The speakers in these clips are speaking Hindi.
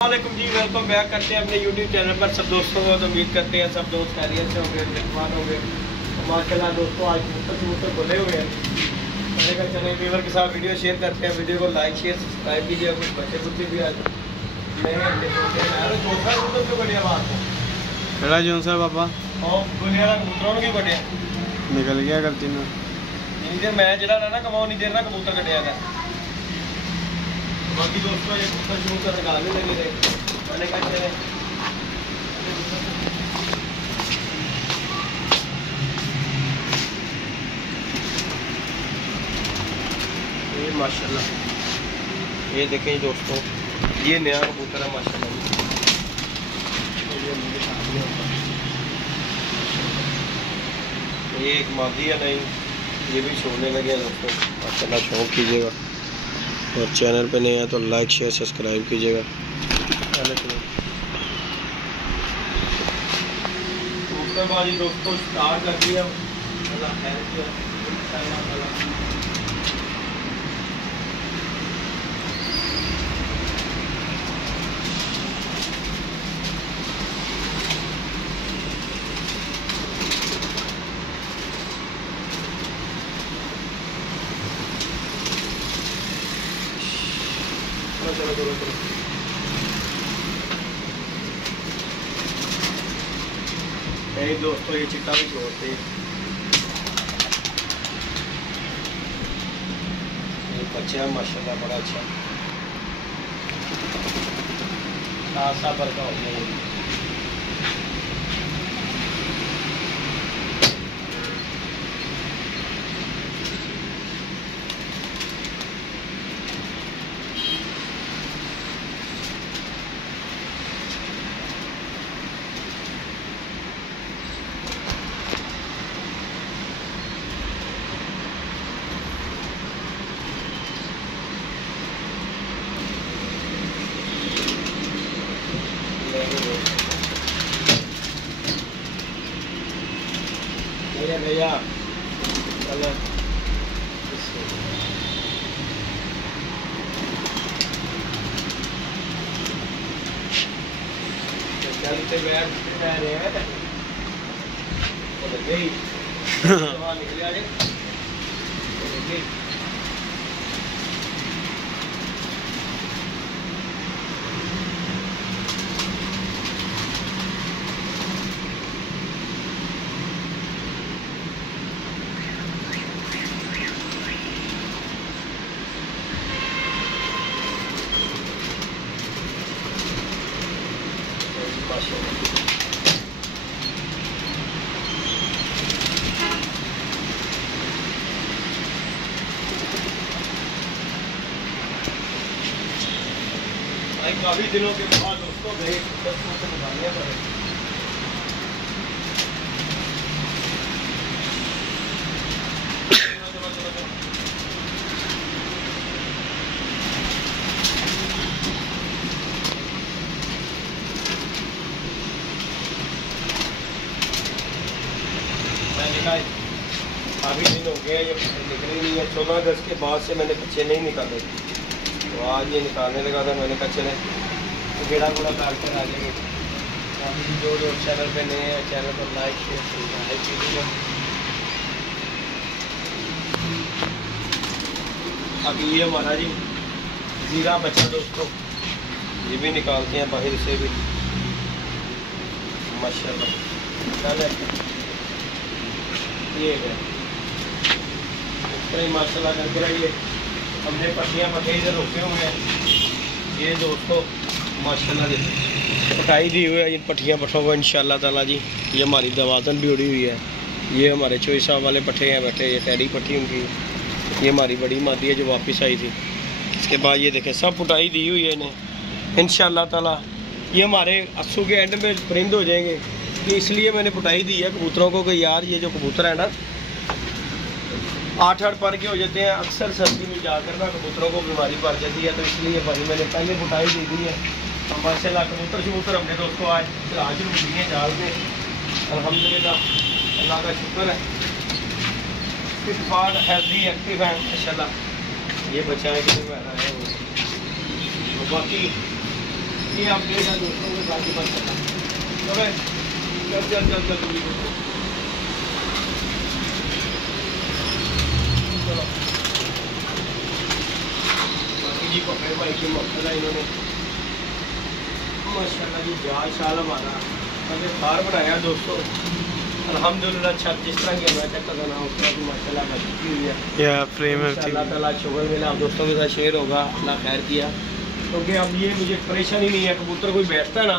वालेकुम जी, वेलकम बैक करते हैं अपने यूट्यूब चैनल पर सब दोस्तों को। तो उम्मीद करते हैं सब दोस्त खैरियत से होंगे, मेहमान होंगे। तो माशाल्लाह दोस्तों आज कबूतर बोले हुए हैं। मैंने कहा चले व्यूअर के साथ वीडियो शेयर करते हैं। वीडियो को लाइक शेयर सब्सक्राइब कीजिए। कुछ बच्चे कुत्ते भी आज खड़ा जो सर पापा कबूतरों की बढ़िया निकल गया गलती में। जिनी देर मैं जरा ना कमाओ नहीं देर ना कबूतर कटिया था। बाकी दोस्तों ये कबूतर शबूतर निकालने लगे थे। मैंने कहा चले ये माशाल्लाह ये देखें दोस्तों, ये नया कबूतर है माशाल्लाह। ये एक मादी है नहीं, ये भी छोड़ने लगे हैं दोस्तों। माशाल्लाह शौक कीजिएगा और चैनल पे नए हैं तो लाइक शेयर सब्सक्राइब कीजिएगा। कबूतरबाजी दोस्तों स्टार्ट कर दिया। चलो चलो चलो नहीं दोस्तों, ये चिट्टा भी छोड़ते हैं। ये बच्चा है माशाल्लाह बड़ा अच्छा खासा बरका हो गया। भैया चलो चलते बैठ रहे हैं। निकले आगे काफी दिनों के बाद दोस्तों गए 10 मिनट से निकालने पड़े। मैंने कहा काफी दिन हो गए ये निकले नहीं है। 16 अगस्त के बाद से मैंने बच्चे नहीं निकाले, तो आज ये निकालने लगा था। मैंने कहा चले तो गेड़ा गुड़ा डाल कर आ जाएंगे। जो लोग चैनल पे नए हैं चैनल पर लाइक शेयर सब्सक्राइब कीजिएगा। अभी ये हमारा जी जीरा बच्चा दोस्तों, ये भी निकालते हैं बाहर से भी माशाल्लाह। चले ये है माशाल्लाह करके रहिए। हमने पट्टियाँ पके इधर रोके हुए हैं। ये दोस्तों माशाल्लाह पटाई दी हुई है। इन पट्टियाँ पट्ठों को इंशाल्लाह ताला जी ये हमारी दवातन भी उड़ी हुई है। ये हमारे चोई साहब वाले पट्ठे हैं बैठे, ये टैडी पट्टी उनकी। ये हमारी बड़ी मादी है जो वापस आई थी। इसके बाद ये देखें सब पुटाई दी हुई है इन्हें इंशाल्लाह ताला। ये हमारे अस्सू के एंड में परिंद हो जाएंगे, तो इसलिए मैंने पुटाई दी है कबूतरों को कि यार ये जो कबूतर है ना 8-8 पर के हो जाते हैं। अक्सर सर्दी में जाकर ना कबूतरों को बीमारी पड़ जाती है, तो इसलिए भाई मैंने पहले पुटाई दे दी है। तो माशाल्लाह कबूतर शबूतर हमने दोस्तों आज रुपये डाल के अल्हम्दुलिल्लाह अल्लाह का शुक्र है। फिट हेल्दी एक्टिव है माशाल्लाह। ये बच्चा है कि बाकी ये आप देख रहे दोस्तों के साथ ही बस चल चल चल चल चलो बाकी जी पकड़े भाई की मौका इन्होंने माशाल्लाह जी जाल शाल हमारा मैंने बाहर बनाया दोस्तों अल्हम्दुलिल्लाह। अच्छा जिस तरह की हमारा चक्कर बना उस तरह की माशाल्लाह बची हुई है। या फ्रेम है अल्लाह ताला शुक्र मिला आप दोस्तों के साथ शेयर होगा, अल्लाह खैर किया। क्योंकि अब ये मुझे परेशानी नहीं है, कबूतर कोई बैठता है ना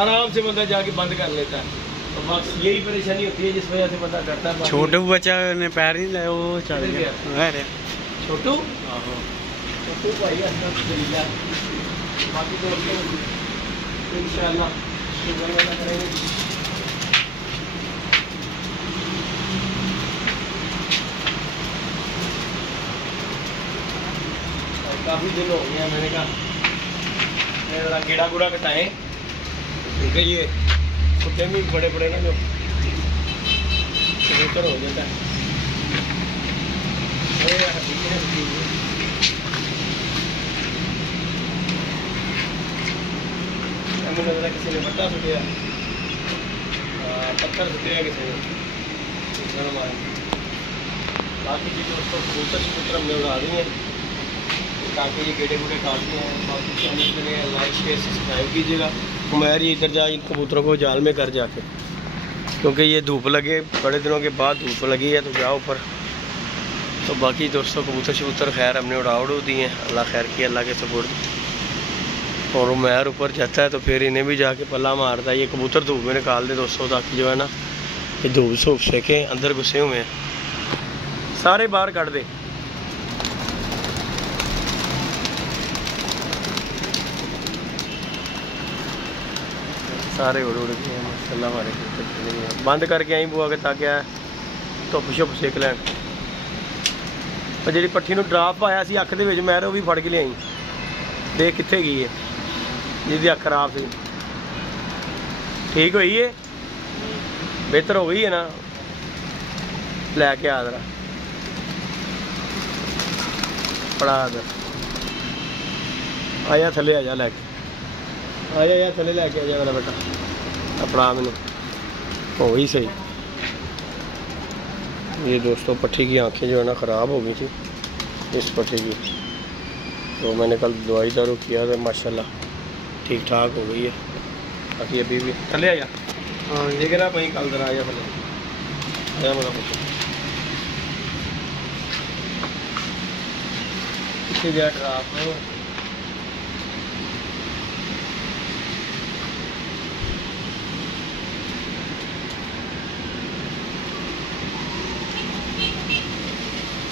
आराम से बंदा जाके बंद कर लेता है, तो बस यही परेशानी होती है जिस वजह से बंदा डरता है। छोटू बच्चा ने पैर नहीं लाया वो चढ़ गया। अरे छोटू छोटू भाई अल्हम्दुलिल्लाह। बाकी दोस्तों इंशाअल्लाह शुक्र अदा करेंगे। काफ़ी दिन हो गया मैंने कहा ज़रा गेड़ा गुड़ा कटाएँ, क्योंकि ये कुत्ते भी बड़े बड़े ना जो कबूतर हो जाता है। मुझे लगा किसी ने बट्टा सुटिया पत्थर सुटिया किसी ने। बाकी जी दोस्तों कबूतर शबूतर हमने उड़ा दी हैं ताकि ये गेड़े गुड़े काटते हैं। बाकी चैनल के लिए लाइक शेयर सब्सक्राइब कीजिएगा। उमैर ये इधर जा इन कबूतरों को जाल में कर जाके, क्योंकि ये धूप लगे बड़े दिनों के बाद धूप लगी है तो जाओ ऊपर। तो बाकी दोस्तों कबूतर शबूतर खैर हमने उड़ाउड़ दिए हैं, अल्लाह खैर किया, अल्लाह के सपोर्ट। और उमैर ऊपर जाता है तो फिर इन्हें भी जाके पल्ला मारता है। ये कबूतर धूप में निकाल दे दोस्तों, ताकि जो है ना ये धूप सूप सेके, अंदर घुसे हुए हैं सारे बाहर काट दे। सारे उड़ गए हैं माशाल्लाह हमारे कबूतर। बंद करके आई बुआ के ताकि धुप शुप सेक लैन। पर जी पट्ठी में ड्राप आया सी अख दे मैं वो भी फड़ के लियाई, देख कितने गई है जिसकी अख खराब सी। ठीक हुई है, बेहतर हो गई है ना, लैके आ जरा पड़ा इधर आया थले आ जा लैके आया यार थले लैके आ जा मेरा बेटा अपना मैनू हो ही सही। ये दोस्तों पट्ठी की आंखें जो है ना ख़राब हो गई थी इस पट्ठी की, तो मैंने कल दवाई दारू किया तो माशाल्लाह ठीक ठाक हो गई है। बाकी अभी भी थले आया हाँ ठीक है ना भाई, कल दिन आया थले आया मेरा पुत्र कितने गया खराब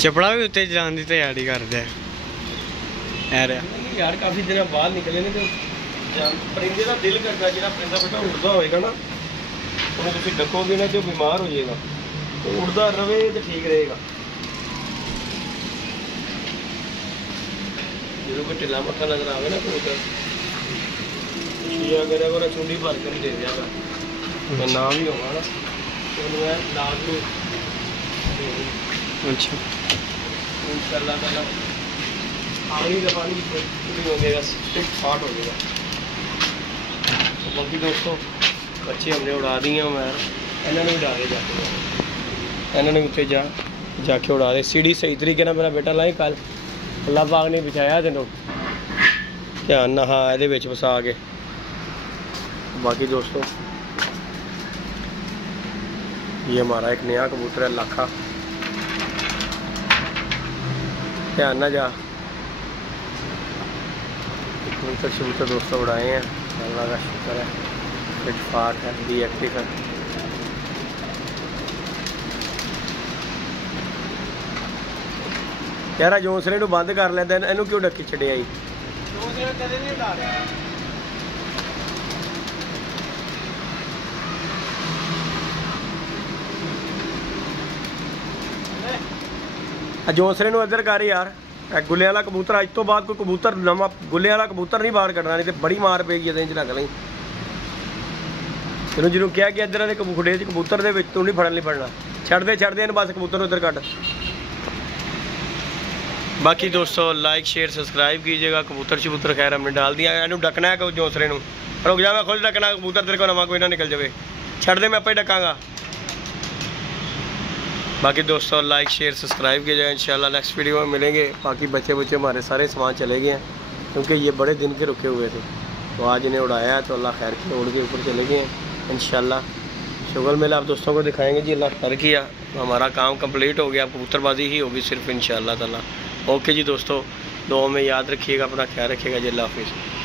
चपड़ा भी उत्ते जान की तैयारी करते हैं यार। काफ़ी दिन बाहर निकले ने तो परिंदे का दिल करता है, जो परिंदा बेटा उड़ता होएगा ना उन्हें तुम डकोगे ना जो बीमार हो जाएगा, तो उड़ता रहे तो ठीक रहेगा। जो कोई ढिला मट्ठा नजर आवे ना कबूतर अगर अगर चुंडी भर कर दे दिया मैं नाम ही होगा ना तो मैं लाजमी। अच्छा इंशाल्लाह ताला आखिरी दफा नहीं हो गया, स्टार्ट हो जाएगा। तो बाकी दोस्तों बच्चे हमने उड़ा दिए, मैं इन्होंने उड़ा के जाके इन्होंने उत्ते जाके उड़ा दे। सीढ़ी सही तरीके ना मेरा बेटा लाई कल अल्लाह पाक ने बिछाया तेनों ध्यान ना हाँ ये फसा के। बाकी दोस्तों ये हमारा एक नया कबूतर है लाखा, ध्यान ना जा। कबूतर शबूतर दोस्तों उड़ाए हैं, अल्लाह का शुक्र है, फिट फाट है, बी एक्टिव है। यार जोसरे नूं बंद कर लेंदा, इनू क्यों डकी छड़िया जी? जोसरे कदे नहीं उड़ा रहा। जोसरे नूं इधर कर यार, गुले वाला कबूतर अज तो बाद कोई कबूतर नवा गुले वाला कबूतर नहीं बाहर कढ़ना, नहीं तो बड़ी मार पेगी इंज रख ली। तेनों जिन्होंने कहा कि इधर खुड़े कबूतर के तू नहीं फड़न नहीं पड़ना, छड़ते छड़ते बस कबूतर उधर कट। बाकी दोस्तों लाइक शेयर सब्सक्राइब कीजिएगा। कबूतर शबूतर खैर हमने डाल दिया, इनू डकना है कि जोसरे नू रुक जा, मैं खुद डकना कबूतर तेरे को नवा कोई ना निकल जाए, छड़ दे मैं आपे डकांगा। बाकी दोस्तों लाइक शेयर सब्सक्राइब कीजिएगा। इंशाल्लाह नेक्स्ट वीडियो में मिलेंगे। बाकी बच्चे हमारे सारे सामान चले गए हैं क्योंकि ये बड़े दिन के रुके हुए थे, तो आज इन्हें उड़ाया है तो अल्लाह खैर किया, उड़ के ऊपर चले गए हैं। इंशाल्लाह शुगर मेला आप दोस्तों को दिखाएंगे जी। अल्लाह खैर किया, हमारा काम कंप्लीट हो गया, कबूतरबाजी ही होगी सिर्फ इंशाल्लाह ताला। ओके जी दोस्तों, दुआ में याद रखिएगा, अपना ख्याल रखिएगा जी। अल्लाह हाफिज़।